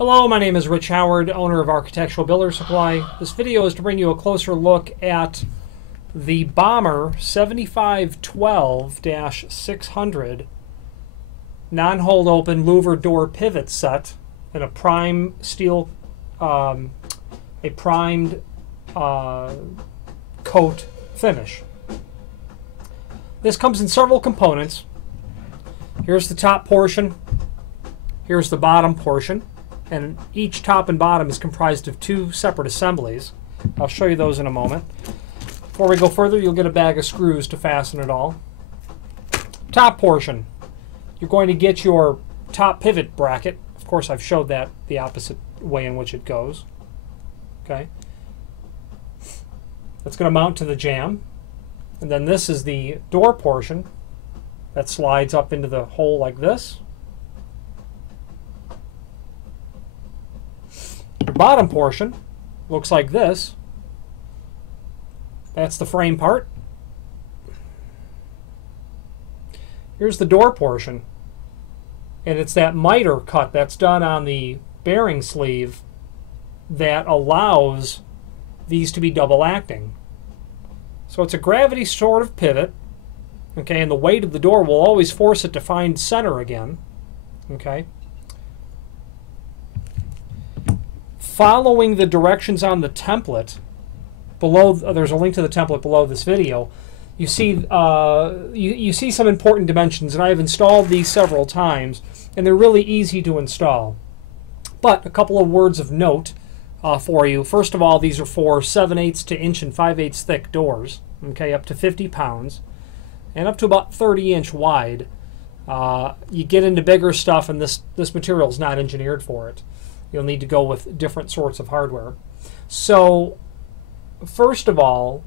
Hello, my name is Rich Howard, owner of Architectural Builder Supply. This video is to bring you a closer look at the Bommer 7512-600 non-hold open louver door pivot set in a prime steel, a primed coat finish. This comes in several components. Here's the top portion, here's the bottom portion, and each top and bottom is comprised of two separate assemblies. I'll show you those in a moment. Before we go further, you'll get a bag of screws to fasten it all. Top portion, you're going to get your top pivot bracket. Of course, I've showed that the opposite way in which it goes. Okay, that's going to mount to the jamb. And then this is the door portion that slides up into the hole like this. The bottom portion looks like this. That's the frame part. Here's the door portion, and it's that miter cut that's done on the bearing sleeve that allows these to be double acting. So it's a gravity sort of pivot, okay, and the weight of the door will always force it to find center again, okay. Following the directions on the template below, there's a link to the template below this video. You see, you see some important dimensions, and I've installed these several times, and they're really easy to install. But a couple of words of note for you. First of all, these are for 7/8 to inch and 5/8 thick doors, okay, up to 50 pounds, and up to about 30-inch wide. You get into bigger stuff, and this material is not engineered for it. You'll need to go with different sorts of hardware. So, first of all,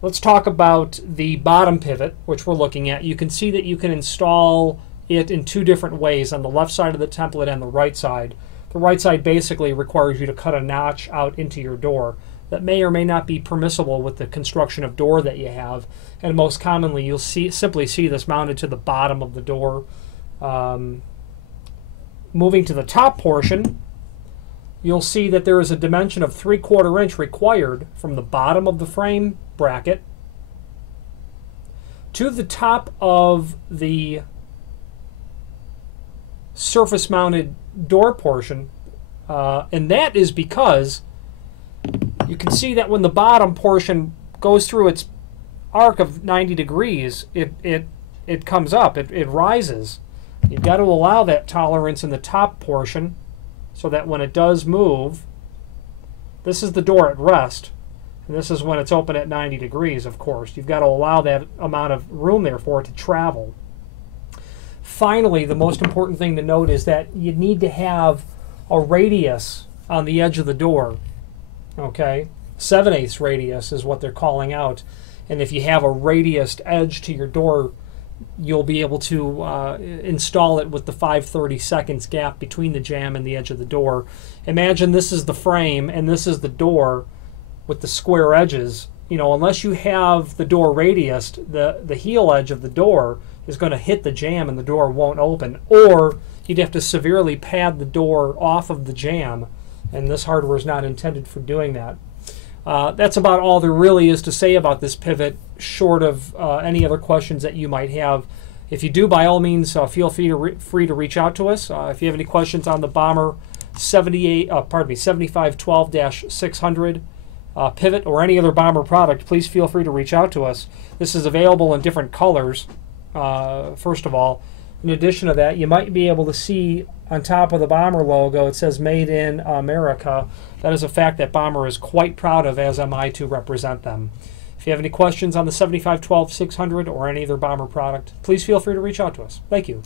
let's talk about the bottom pivot, which we're looking at. You can see that you can install it in two different ways, on the left side of the template and the right side. The right side basically requires you to cut a notch out into your door. That may or may not be permissible with the construction of door that you have, and most commonly you'll simply see this mounted to the bottom of the door. Moving to the top portion, you'll see that there is a dimension of 3/4 inch required from the bottom of the frame bracket to the top of the surface mounted door portion, and that is because you can see that when the bottom portion goes through its arc of 90 degrees, it comes up, it rises. You've got to allow that tolerance in the top portion so that when it does move, this is the door at rest, and this is when it's open at 90 degrees, of course. You've got to allow that amount of room there for it to travel. Finally, the most important thing to note is that you need to have a radius on the edge of the door, okay? 7/8 radius is what they're calling out, and if you have a radiused edge to your door, you'll be able to install it with the 5/32 gap between the jamb and the edge of the door. Imagine this is the frame and this is the door with the square edges. You know, unless you have the door radiused, the heel edge of the door is going to hit the jamb and the door won't open. Or you'd have to severely pad the door off of the jamb, and this hardware is not intended for doing that. That's about all there really is to say about this pivot, short of any other questions that you might have. If you do, by all means, feel free to reach out to us. If you have any questions on the Bommer 7512-600 pivot or any other Bommer product, please feel free to reach out to us. This is available in different colors, first of all. In addition to that, you might be able to see on top of the Bommer logo, it says Made in America. That is a fact that Bommer is quite proud of, as am I to represent them. If you have any questions on the 7512-600 or any other Bommer product, please feel free to reach out to us. Thank you.